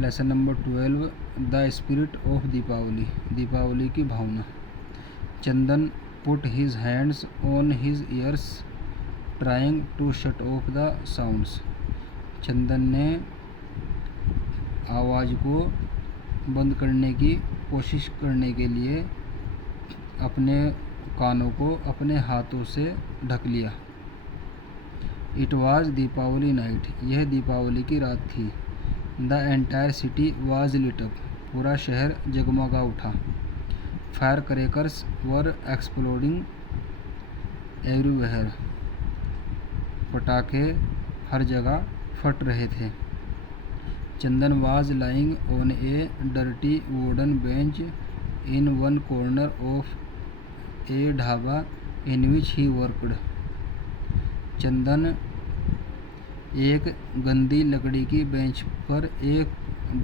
Lesson number 12, the spirit of Deepavali, Deepavali की भावना। Chandan put his hands on his ears trying to shut off the sounds. Chandan ने आवाज़ को बंद करने की कोशिश करने के लिए अपने कानों को अपने हाथों से ढक लिया। इट वाज दीपावली नाइट, यह दीपावली की रात थी। The entire city was lit up, पूरा शहर जगमगा उठा। Fire crackers were exploding everywhere, पटाखे हर जगह फट रहे थे। Chandan was lying on a dirty wooden bench in one corner of a dhaba in which he worked. Chandan एक गंदी लकड़ी की बेंच पर एक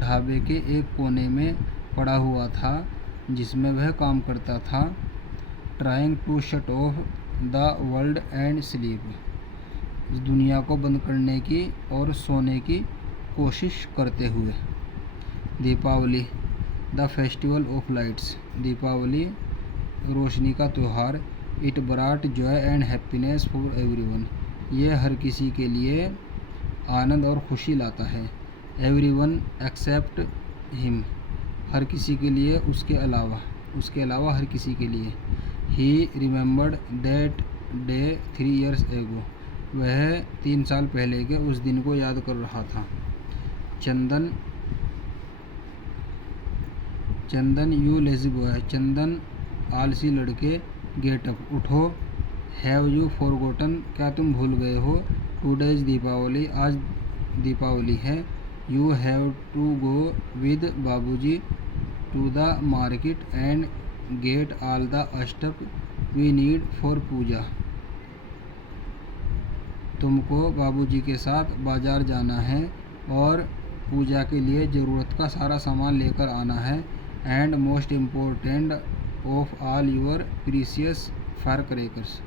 ढाबे के एक कोने में पड़ा हुआ था जिसमें वह काम करता था। Trying to shut off the world and sleep, इस दुनिया को बंद करने की और सोने की कोशिश करते हुए। Deepavali the festival of lights, Deepavali रोशनी का त्यौहार। It brought joy and happiness for everyone, ये हर किसी के लिए आनंद और खुशी लाता है। एवरीवन एक्सेप्ट हिम, हर किसी के लिए उसके अलावा हर किसी के लिए। ही remembered that day 3 years ago, वह 3 साल पहले के उस दिन को याद कर रहा था। चंदन यू लेज़ी बॉय, चंदन आलसी लड़के। गेट अप, उठो। हैव यू फॉरगॉटन, क्या तुम भूल गए हो। टुडे इज दीपावली, आज दीपावली है। You have to go with Babuji to the market and get all the stuff we need for puja, तुमको बाबूजी के साथ बाजार जाना है और पूजा के लिए ज़रूरत का सारा सामान लेकर आना है। And most important of all your precious fire crackers,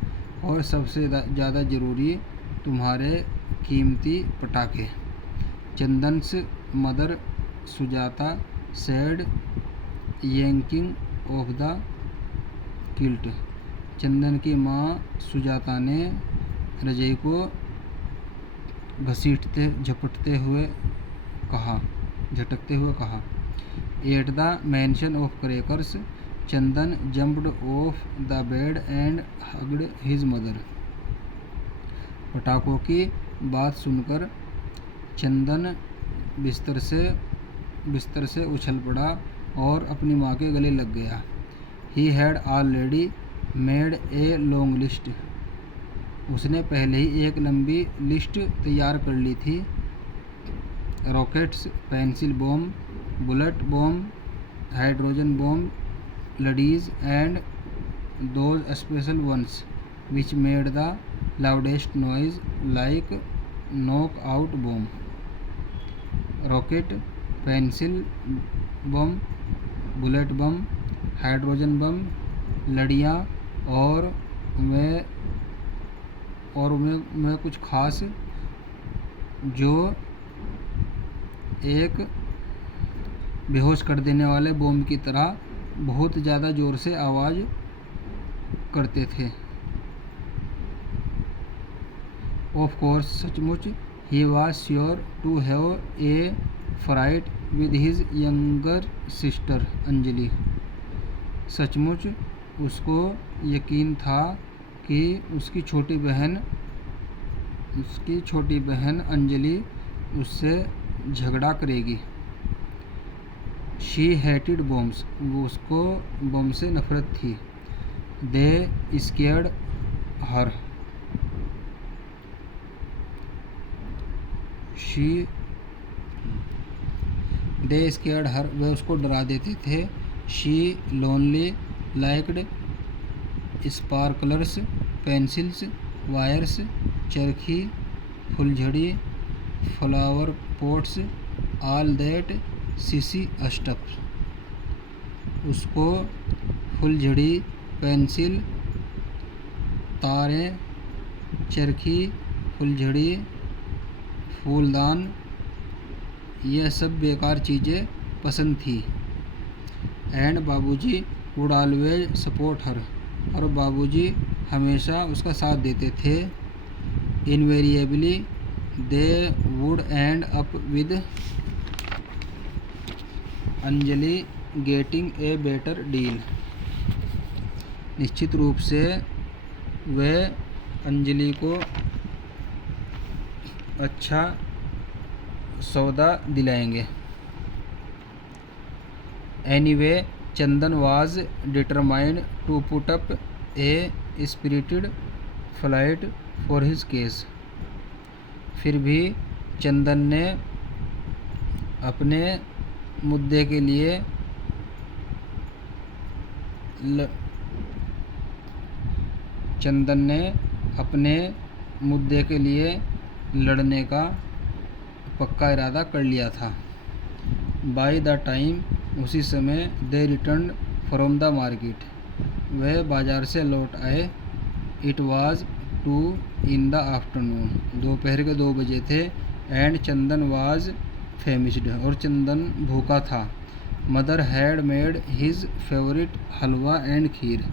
और सबसे ज़्यादा ज़रूरी तुम्हारे कीमती पटाखे। Chandan's mother Sujata said yanking off the quilt, Chandan की माँ सुजाता ने रजाई को झटकते हुए कहा। At the mention of crackers, Chandan jumped off the bed and hugged his mother, पटाखों की बात सुनकर चंदन बिस्तर से उछल पड़ा और अपनी माँ के गले लग गया। He had already made a long list, उसने पहले ही एक लंबी लिस्ट तैयार कर ली थी। Rockets, pencil bomb, bullet bomb, hydrogen bomb, लडीज and those special ones which made the loudest noise like knock out bomb. Rocket, pencil bomb, bullet bomb, hydrogen bomb, लड़ियाँ और मैं कुछ खास जो एक बेहोश कर देने वाले बॉम्ब की तरह बहुत ज़्यादा ज़ोर से आवाज़ करते थे। ऑफ कोर्स, सचमुच। He was sure to have a fright with his younger sister Anjali, सचमुच उसको यकीन था कि उसकी छोटी बहन अंजलि उससे झगड़ा करेगी। शी हेटेड बॉम्ब्स, वो उसको बम से नफरत थी। दे स्केयर्ड हर, वे उसको डरा देते थे। She only liked sparklers, pencils, wires, चरखी, फुलझड़ी, flower pots, all that sissy stuff, उसको फुलझड़ी, पेंसिल, तारे, चरखी, फुलझड़ी, फूलदान, यह सब बेकार चीज़ें पसंद थी। एंड बाबूजी वुड ऑलवेज सपोर्ट हर, और बाबूजी हमेशा उसका साथ देते थे। Invariably they would end up with Anjali getting a better deal. निश्चित रूप से वे अंजलि को अच्छा सौदा दिलाएंगे। Anyway Chandan was determined to put up a spirited fight for his case. फिर भी चंदन ने अपने मुद्दे के लिए लड़ने का पक्का इरादा कर लिया था। बाय द टाइम उसी समय दे रिटर्न फ्रॉम द मार्केट, वह बाज़ार से लौट आए। It was 2 in the afternoon, दोपहर के 2 बजे थे। एंड चंदन वाज फेमिस्ड, और चंदन भूखा था। Mother had made his favourite halwa and kheer,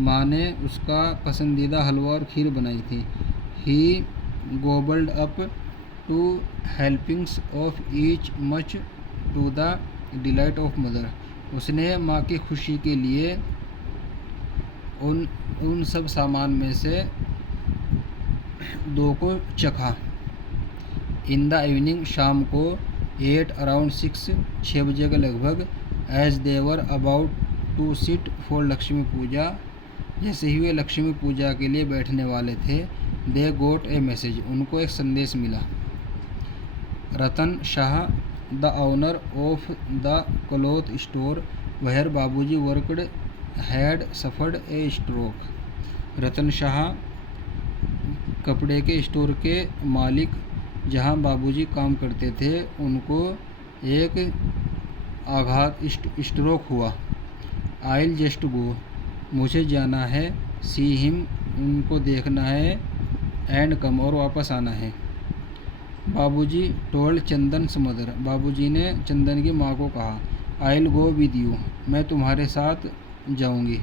माँ ने उसका पसंदीदा हलवा और खीर बनाई थी। He gobbled up 2 helpings of each much to the delight of mother, उसने माँ की खुशी के लिए उन सब सामान में से 2 को चखा। इन द इवनिंग, शाम को 8 around 6 बजे के लगभग, as they were about to sit for Lakshmi puja, जैसे ही वे लक्ष्मी पूजा के लिए बैठने वाले थे, दे गोट ए मैसेज, उनको एक संदेश मिला। Ratan Shah the owner of the cloth store where Babuji worked had suffered a stroke. Ratan Shah कपड़े के स्टोर के मालिक, जहां बाबूजी काम करते थे, उनको एक आघात स्ट्रोक हुआ। आइल जस्ट गो, मुझे जाना है। सी हिम, उनको देखना है। एंड कम, और वापस आना है। बाबूजी टोल्ड चंदन्स मदर, बाबूजी ने चंदन की माँ को कहा। आइल गो विद यू, मैं तुम्हारे साथ जाऊंगी।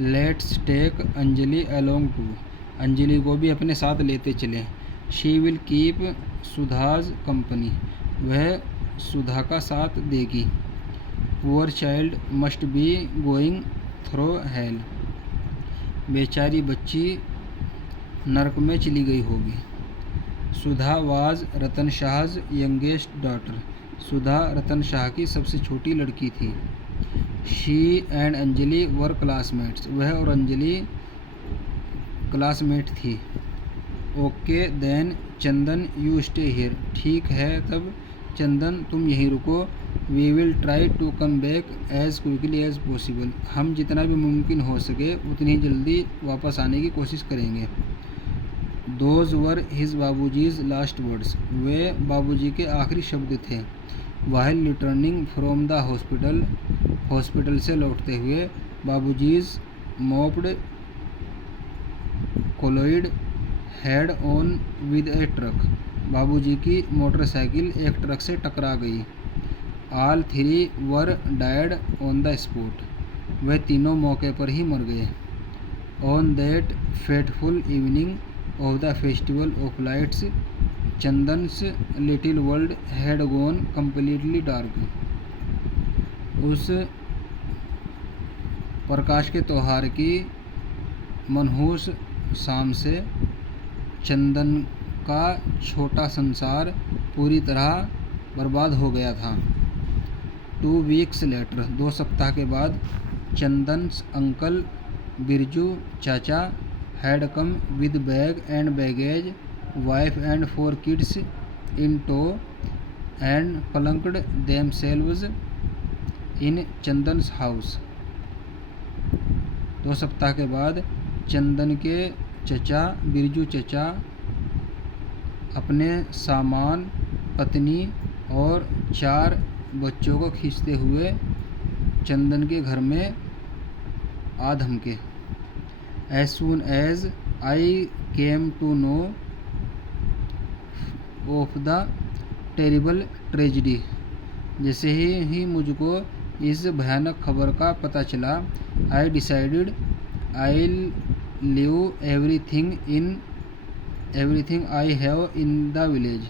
Let's take Anjali along too, Anjali को भी अपने साथ लेते चलें। She will keep Sudha's company, वह सुधा का साथ देगी। Poor child must be going through hell, बेचारी बच्ची नरक में चली गई होगी। Sudha was Ratan Shah's youngest daughter, Sudha Ratan Shah की सबसे छोटी लड़की थी। She and Anjali were classmates, वह और अंजलि क्लासमेट थी। Okay then Chandan you stay here, ठीक है तब चंदन तुम यहीं रुको। We will try to come back as quickly as possible, हम जितना भी मुमकिन हो सके उतनी जल्दी वापस आने की कोशिश करेंगे। Those were his Babuji's last words, वे बाबूजी के आखिरी शब्द थे। While returning from the hospital, hospital से लौटते हुए, Babuji's moped collided head on with a truck, बाबूजी की मोटरसाइकिल एक ट्रक से टकरा गई। All 3 were died on the spot, वे तीनों मौके पर ही मर गए। On that fateful evening of the festival of lights, Chandan's little world had gone completely dark, उस प्रकाश के त्यौहार की मनहूस शाम से चंदन का छोटा संसार पूरी तरह बर्बाद हो गया था। 2 weeks लेटर, 2 सप्ताह के बाद, चंदन्स uncle Birju chacha had come with bag and baggage, wife and 4 kids in tow, and plunked themselves in Chandan's house. 2 सप्ताह के बाद चंदन के चचा बिरजू चचा अपने सामान, पत्नी और 4 बच्चों को खींचते हुए चंदन के घर में आ धमके। As soon as I came to know of the terrible tragedy. जैसे ही मुझको इस भयानक खबर का पता चला, I decided I leave everything I have in the village.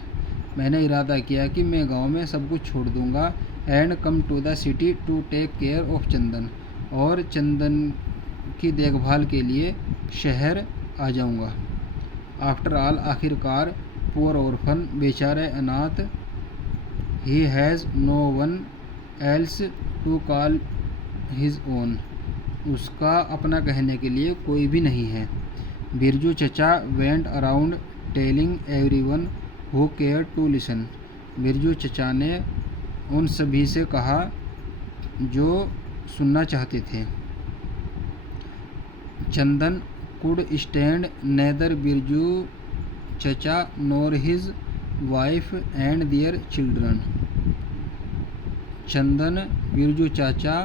मैंने इरादा किया कि मैं गांव में सब कुछ छोड़ दूंगा, and come to the city to take care of Chandan, और चंदन की देखभाल के लिए शहर आ जाऊंगा। आफ्टर ऑल, आखिरकार, पुअर ऑर्फन, बेचारे अनाथ, he has no one else to call his own, उसका अपना कहने के लिए कोई भी नहीं है। बिरजू चचा went around telling everyone who care to listen. Birju चचा ने उन सभी से कहा जो सुनना चाहते थे। Chandan could stand neither Birju chacha nor his wife and their children. Chandan Birju चाचा,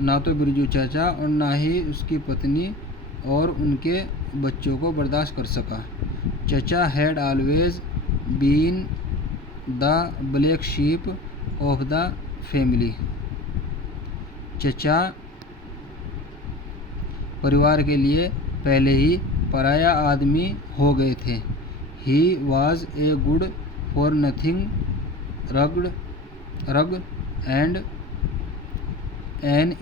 ना तो बिरजू चाचा और ना ही उसकी पत्नी और उनके बच्चों को बर्दाश्त कर सका। Chacha had always been the black sheep of the family. चचा परिवार के लिए पहले ही पराया आदमी हो गए थे। He was a good for nothing rogue and an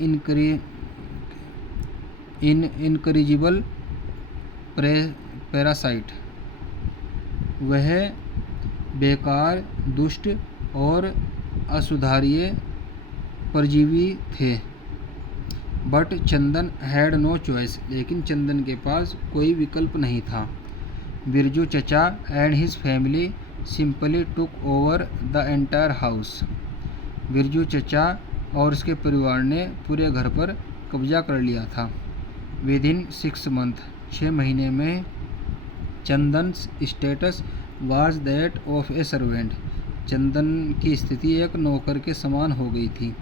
incorrigible parasite. वह बेकार, दुष्ट और असुधार्य परजीवी थे। But Chandan had no choice, लेकिन चंदन के पास कोई विकल्प नहीं था। बिरजू चचा and his family simply took over the entire house. Birju चचा और उसके परिवार ने पूरे घर पर कब्जा कर लिया था। विद इन 6 months, 6 महीने में, Chandan status was that of a servant. Chandan की स्थिति एक नौकर के समान हो गई थी।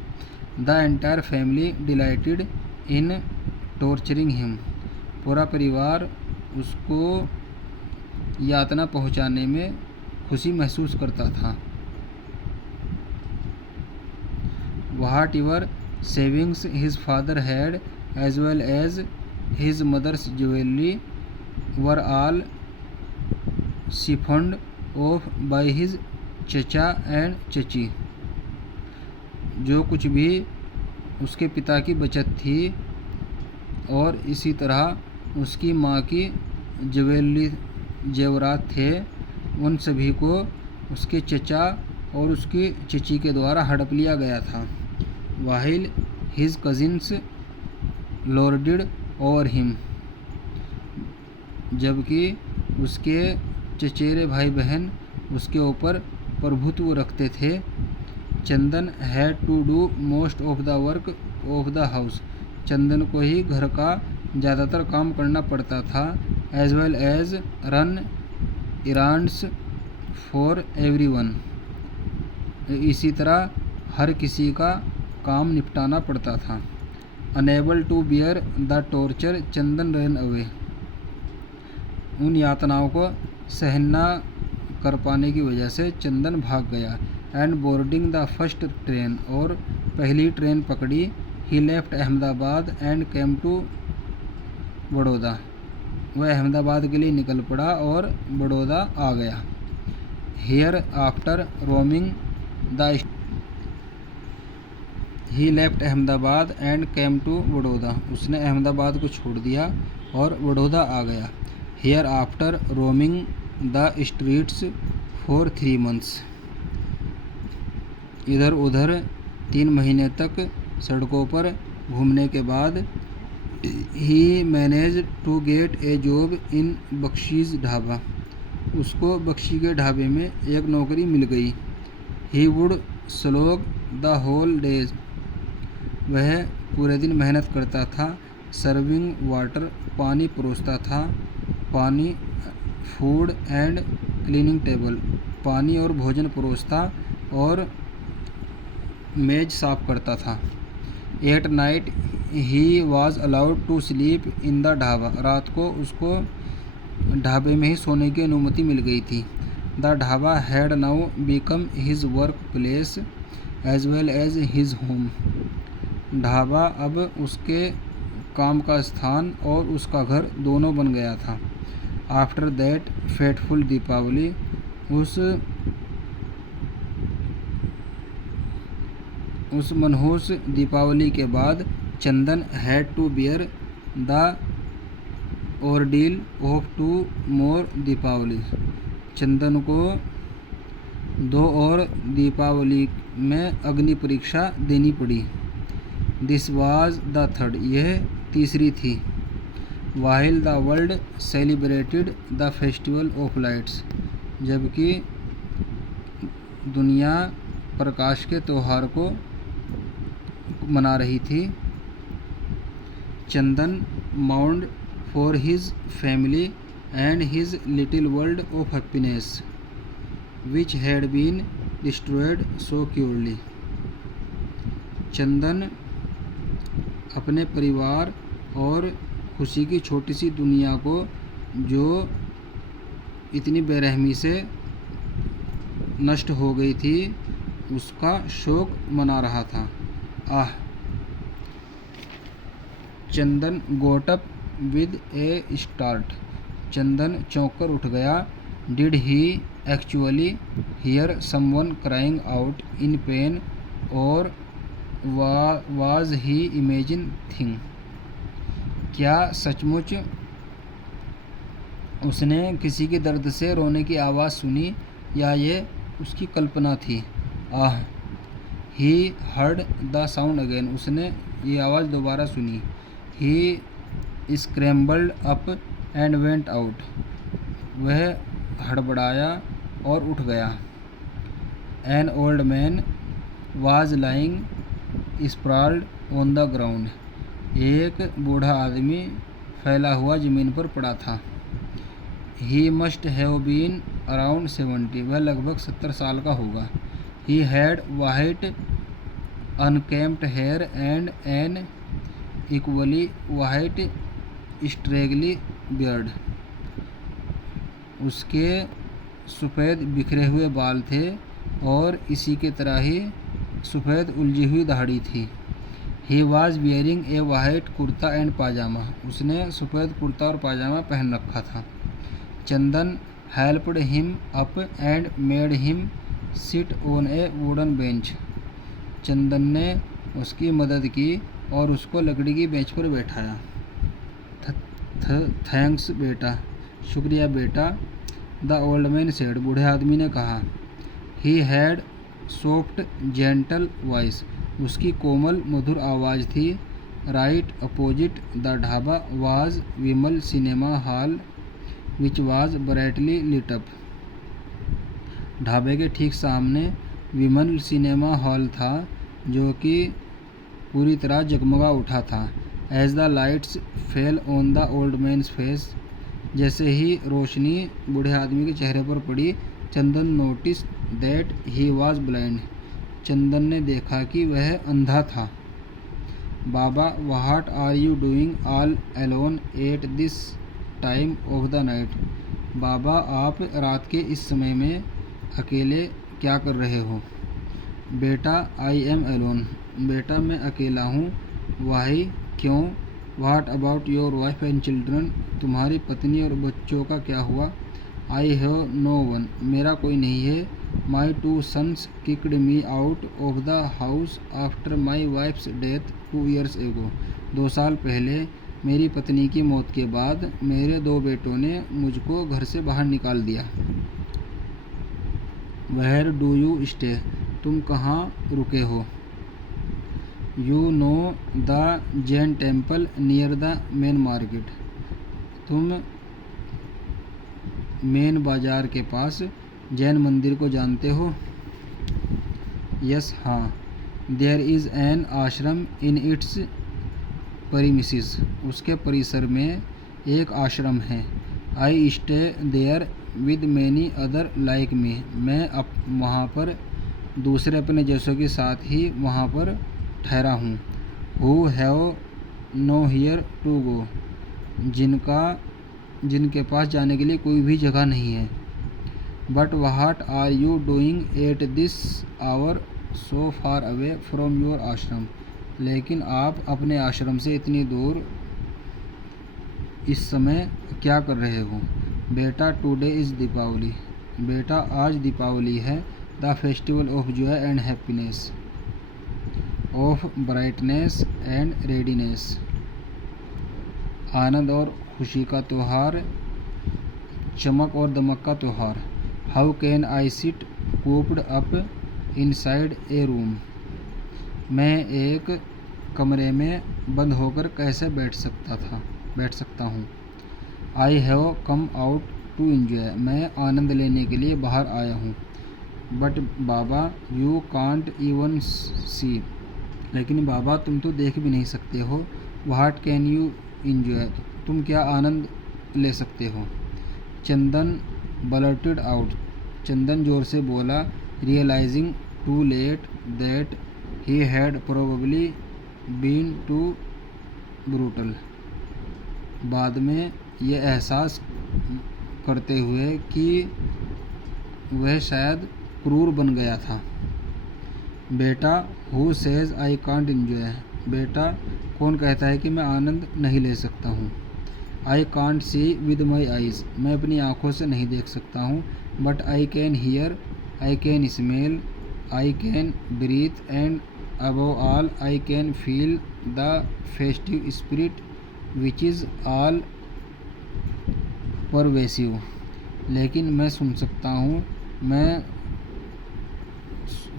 The entire family delighted in torturing him. पूरा परिवार उसको यातना पहुंचाने में खुशी महसूस करता था। Whatever savings his father had as well as his mother's jewellery were all siphoned off by his chacha and chachi. जो कुछ भी उसके पिता की बचत थी और इसी तरह उसकी माँ की जेवरात थे, उन सभी को उसके चचा और उसकी चची के द्वारा हड़प लिया गया था। वाहिल his cousins lauded over him, जबकि उसके चचेरे भाई बहन उसके ऊपर प्रभुत्व रखते थे। Chandan had to do most of the work of the house. Chandan को ही घर का ज़्यादातर काम करना पड़ता था। As well as run errands for everyone. इसी तरह हर किसी का काम निपटाना पड़ता था। Unable to bear the torture, Chandan run away. उन यातनाओं को सहन न कर पाने की वजह से चंदन भाग गया। And boarding the first train, और पहली ट्रेन पकड़ी। He left Ahmedabad and came to Baroda. वह अहमदाबाद के लिए निकल पड़ा और बड़ौदा आ गया। Here after roaming the he left Ahmedabad and came to Baroda. उसने अहमदाबाद को छोड़ दिया और बड़ौदा आ गया। Here after roaming the streets for 3 months। इधर उधर 3 महीने तक सड़कों पर घूमने के बाद he manage to get a job in Bakshi's dhaba. उसको बख्शी के ढाबे में एक नौकरी मिल गई। He would slog the whole days. वह पूरे दिन मेहनत करता था। सर्विंग वाटर, पानी परोसता था। पानी, फूड एंड क्लीनिंग टेबल, पानी और भोजन परोसता और मेज साफ करता था। At night he was allowed to sleep in the dhaba. रात को उसको ढाबे में ही सोने की अनुमति मिल गई थी। The dhaba had now become his work place as well as his home. Dhaba अब उसके काम का स्थान और उसका घर दोनों बन गया था। आफ्टर दैट फेटफुल दीपावली, उस मनहूस दीपावली के बाद, Chandan had to bear the ordeal of 2 more Deepavali. Chandan को 2 और दीपावली में अग्नि परीक्षा देनी पड़ी। दिस वाज द थर्ड, यह तीसरी थी। While the world celebrated the festival of lights, जबकि दुनिया प्रकाश के त्यौहार को मना रही थी। Chandan mourned for his family and his little world of happiness which had been destroyed so cruelly. Chandan अपने परिवार और खुशी की छोटी सी दुनिया को, जो इतनी बेरहमी से नष्ट हो गई थी, उसका शोक मना रहा था। Ah! Chandan got up with a start, Chandan चौंक कर उठ गया। Did he actually hear someone crying out in pain or was he imagine thing? क्या सचमुच उसने किसी के दर्द से रोने की आवाज़ सुनी, या ये उसकी कल्पना थी? Ah! He heard the sound again, उसने ये आवाज़ दोबारा सुनी। He scrambled up and went out, वह हड़बड़ाया और उठ गया। An old man was lying sprawled on the ground, एक बूढ़ा आदमी फैला हुआ ज़मीन पर पड़ा था। He must have been around 70, वह लगभग 70 साल का होगा। He had white unkempt hair and an equally white straggly beard, उसके सफ़ेद बिखरे हुए बाल थे और इसी के तरह ही सफ़ेद उलझी हुई दाढ़ी थी। He was wearing a white kurta and pajama, उसने सफ़ेद कुर्ता और पाजामा पहन रखा था। Chandan helped him up and made him sit on a wooden bench, Chandan ने उसकी मदद की और उसको लकड़ी की बेंच पर बैठाया। थैंक्स बेटा, शुक्रिया बेटा, द ओल्ड मैन सेड, बूढ़े आदमी ने कहा। He had soft gentle voice, उसकी कोमल मधुर आवाज़ थी। Right opposite the dhaba was Vimal cinema hall which was brightly lit up, ढाबे के ठीक सामने विमल सिनेमा हॉल था जो कि पूरी तरह जगमगा उठा था। As the lights fell on the old man's face, जैसे ही रोशनी बूढ़े आदमी के चेहरे पर पड़ी, Chandan notice that he was blind, Chandan ने देखा कि वह अंधा था। Baba, what are you doing all alone at this time of the night? बाबा, आप रात के इस समय में अकेले क्या कर रहे हो? बेटा, आई एम एलोन, बेटा मैं अकेला हूँ। वाही, क्यों? What about your wife and children, तुम्हारी पत्नी और बच्चों का क्या हुआ? आई हैव नो वन, मेरा कोई नहीं है। My 2 sons kicked me out of the house after my wife's death 2 years ago, 2 साल पहले मेरी पत्नी की मौत के बाद मेरे 2 बेटों ने मुझको घर से बाहर निकाल दिया। वेयर डू यू स्टे, तुम कहाँ रुके हो? You know the Jain temple near the main market, तुम मेन बाज़ार के पास जैन मंदिर को जानते हो? यस, हाँ। देयर इज़ एन आश्रम इन इट्स परिमिसेस, उसके परिसर में एक आश्रम है। I stay there with many other like me, मैं वहाँ पर दूसरे अपने जैसों के साथ ही वहाँ पर ठहरा हूँ। Who have nowhere to go, जिनके पास जाने के लिए कोई भी जगह नहीं है। But what are you doing at this hour so far away from your ashram. लेकिन आप अपने आश्रम से इतनी दूर इस समय क्या कर रहे हो। बेटा टुडे इज़ दीपावली। बेटा आज दीपावली है। The festival of joy and happiness, of brightness and readiness. आनंद और खुशी का त्यौहार, चमक और दमक का त्यौहार। How can I sit cooped up inside a room. मैं एक कमरे में बंद होकर कैसे बैठ सकता हूँ। I have come out to enjoy. मैं आनंद लेने के लिए बाहर आया हूँ। But baba you can't even see. लेकिन बाबा तुम तो देख भी नहीं सकते हो। What can you enjoy. तुम क्या आनंद ले सकते हो। चंदन ब्लर्टेड आउट। चंदन जोर से बोला, realising too late that he had probably been too brutal. बाद में ये एहसास करते हुए कि वह शायद क्रूर बन गया था। बेटा who says I can't enjoy. बेटा कौन कहता है कि मैं आनंद नहीं ले सकता हूँ। I can't see with my eyes. मैं अपनी आँखों से नहीं देख सकता हूँ। But I can hear, I can smell, I can breathe and above all I can feel the festive spirit which is all pervasive. लेकिन मैं सुन सकता हूँ, मैं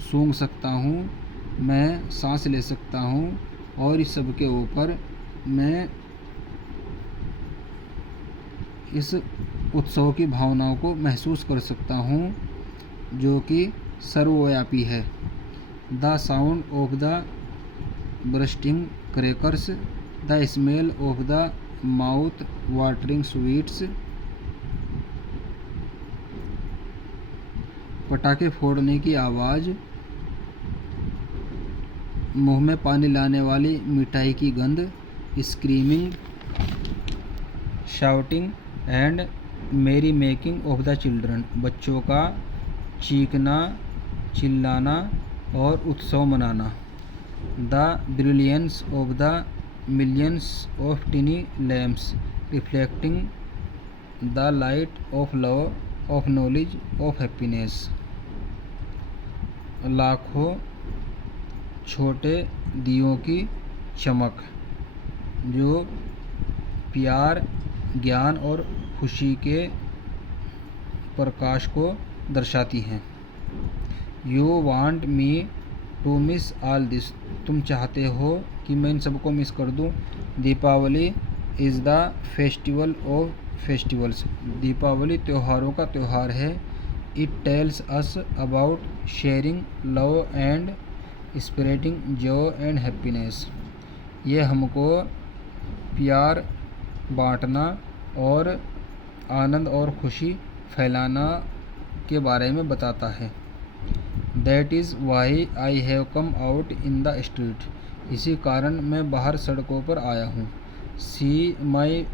सूंघ सकता हूँ, मैं सांस ले सकता हूँ और इस सब के ऊपर मैं इस उत्सव की भावनाओं को महसूस कर सकता हूँ जो कि सर्वव्यापी है। The sound of the bursting crackers, the smell of the mouth watering sweets. पटाखे फोड़ने की आवाज़, मुंह में पानी लाने वाली मिठाई की गंध, स्क्रीमिंग, शाउटिंग एंड मेरी मेकिंग ऑफ द चिल्ड्रन। बच्चों का चीखना, चिल्लाना और उत्सव मनाना। The brilliance of the millions of टिनी lamps reflecting the light of love, of knowledge, of happiness. लाखों छोटे दियों की चमक जो प्यार, ज्ञान और खुशी के प्रकाश को दर्शाती हैं। You want me to miss all this. तुम चाहते हो कि मैं इन सबको मिस कर दूं। Deepavali is the festival of festivals. Deepavali त्योहारों का त्यौहार है। It tells us about sharing love and spreading joy and happiness. ये हमको प्यार बांटना और आनंद और खुशी फैलाना के बारे में बताता है। That is why I have come out in the street. इसी कारण मैं बाहर सड़कों पर आया हूँ। See my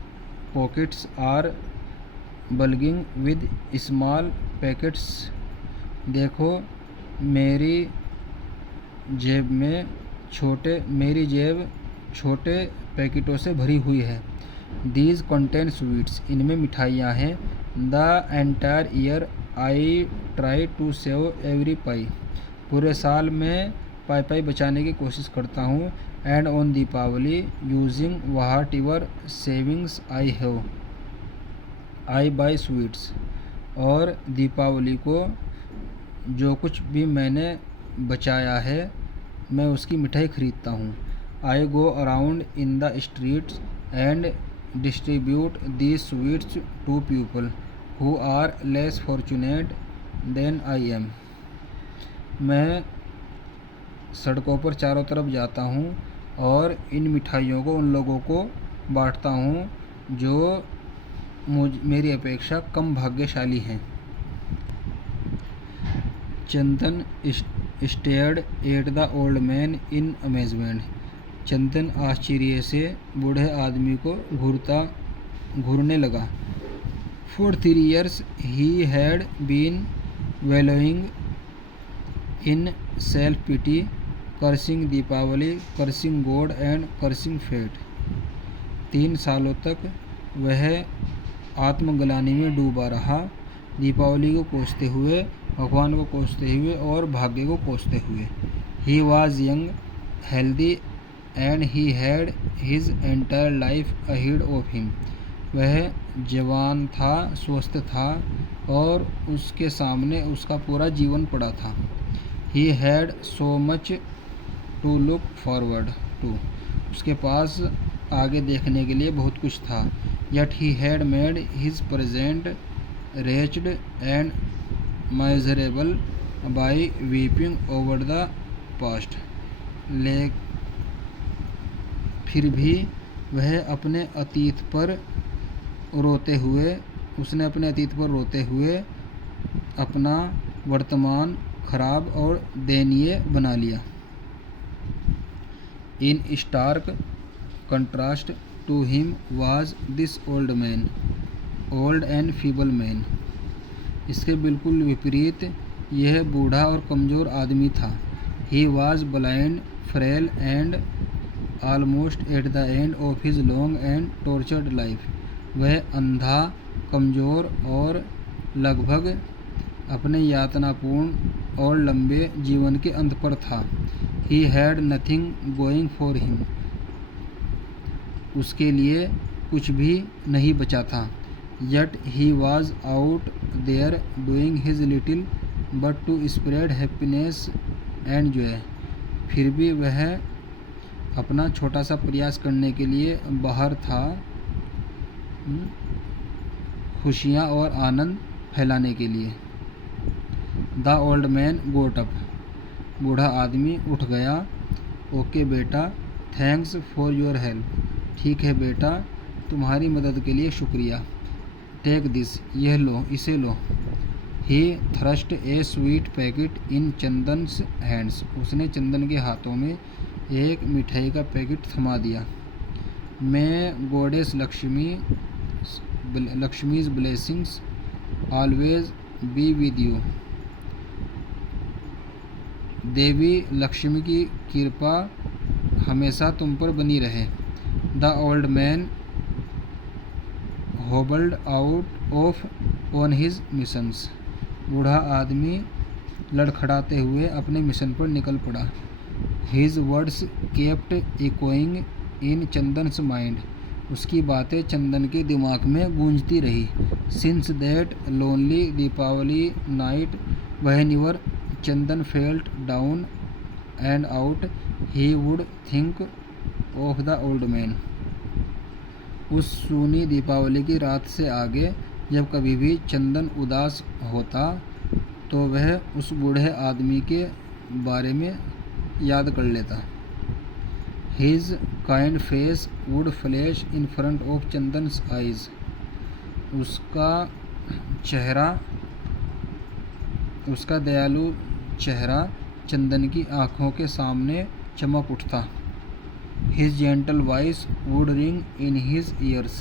pockets are bulging with small packets. देखो मेरी जेब छोटे पैकेटों से भरी हुई है। These contain sweets. इनमें मिठाइयाँ हैं। The entire year I try to save every pie. पूरे साल में पाई बचाने की कोशिश करता हूँ। And on Deepavali using whatever savings I have I by sweets. और दीपावली को जो कुछ भी मैंने बचाया है मैं उसकी मिठाई खरीदता हूँ। I go around in the streets and distribute these sweets to people who are less fortunate than I am. मैं सड़कों पर चारों तरफ जाता हूँ और इन मिठाइयों को उन लोगों को बांटता हूँ जो मेरी अपेक्षा कम भाग्यशाली हैं। Chandan stared at the old man in amazement. Chandan आश्चर्य से बूढ़े आदमी को घूरने लगा। For 3 years he had been wallowing in self-pity, cursing Deepawali, cursing God and cursing fate. 3 सालों तक वह आत्मग्लानि में डूबा रहा, दीपावली को कोसते हुए, भगवान को कोसते हुए और भाग्य को कोसते हुए. He was young, healthy and he had his entire life ahead of him. वह जवान था, स्वस्थ था और उसके सामने उसका पूरा जीवन पड़ा था. He had so much to look forward to. उसके पास आगे देखने के लिए बहुत कुछ था. Yet he had made his present wretched and miserable by weeping over the past. फिर भी वह अपने अतीत पर रोते हुए अपना वर्तमान खराब और दयनीय बना लिया. In stark contrast to him was this old man, old and feeble man. इसके बिल्कुल विपरीत यह बूढ़ा और कमज़ोर आदमी था. He was blind, frail and almost at the end of his long and tortured life. वह अंधा, कमज़ोर और लगभग अपने यातनापूर्ण और लंबे जीवन के अंत पर था. He had nothing going for him. उसके लिए कुछ भी नहीं बचा था. Yet he was out there doing his little but to spread happiness and joy. फिर भी वह अपना छोटा सा प्रयास करने के लिए बाहर था, खुशियाँ और आनंद फैलाने के लिए. The old man got up. बूढ़ा आदमी उठ गया. ओके बेटा, थैंक्स फॉर योर हेल्प. ठीक है बेटा, तुम्हारी मदद के लिए शुक्रिया. टेक दिस, यह लो, इसे लो. He thrust a sweet packet in Chandan's hands. उसने चंदन के हाथों में एक मिठाई का पैकेट थमा दिया. May goddess Lakshmi's blessings always be with you. देवी लक्ष्मी की कृपा हमेशा तुम पर बनी रहे. The old man hobbled out of on his missions. बूढ़ा आदमी लड़खड़ाते हुए अपने मिशन पर निकल पड़ा. His words kept echoing in Chandan's mind. उसकी बातें चंदन के दिमाग में गूंजती रही. Since that lonely Deepavali night whenever Chandan felt down and out he would think of the old man. उस सूनी दीपावली की रात से आगे जब कभी भी चंदन उदास होता तो वह उस बूढ़े आदमी के बारे में याद कर लेता. His kind face would flash in front of Chandan's eyes. उसका दयालु चेहरा चंदन की आँखों के सामने चमक उठता. His gentle voice would ring in his ears.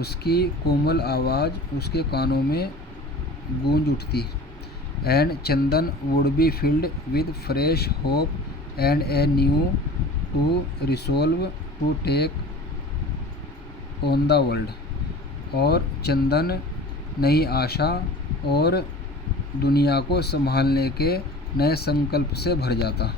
उसकी कोमल आवाज़ उसके कानों में गूंज उठती. And Chandan would be filled with fresh hope and a new to resolve to take on the world. और चंदन नई आशा और दुनिया को संभालने के नए संकल्प से भर जाता.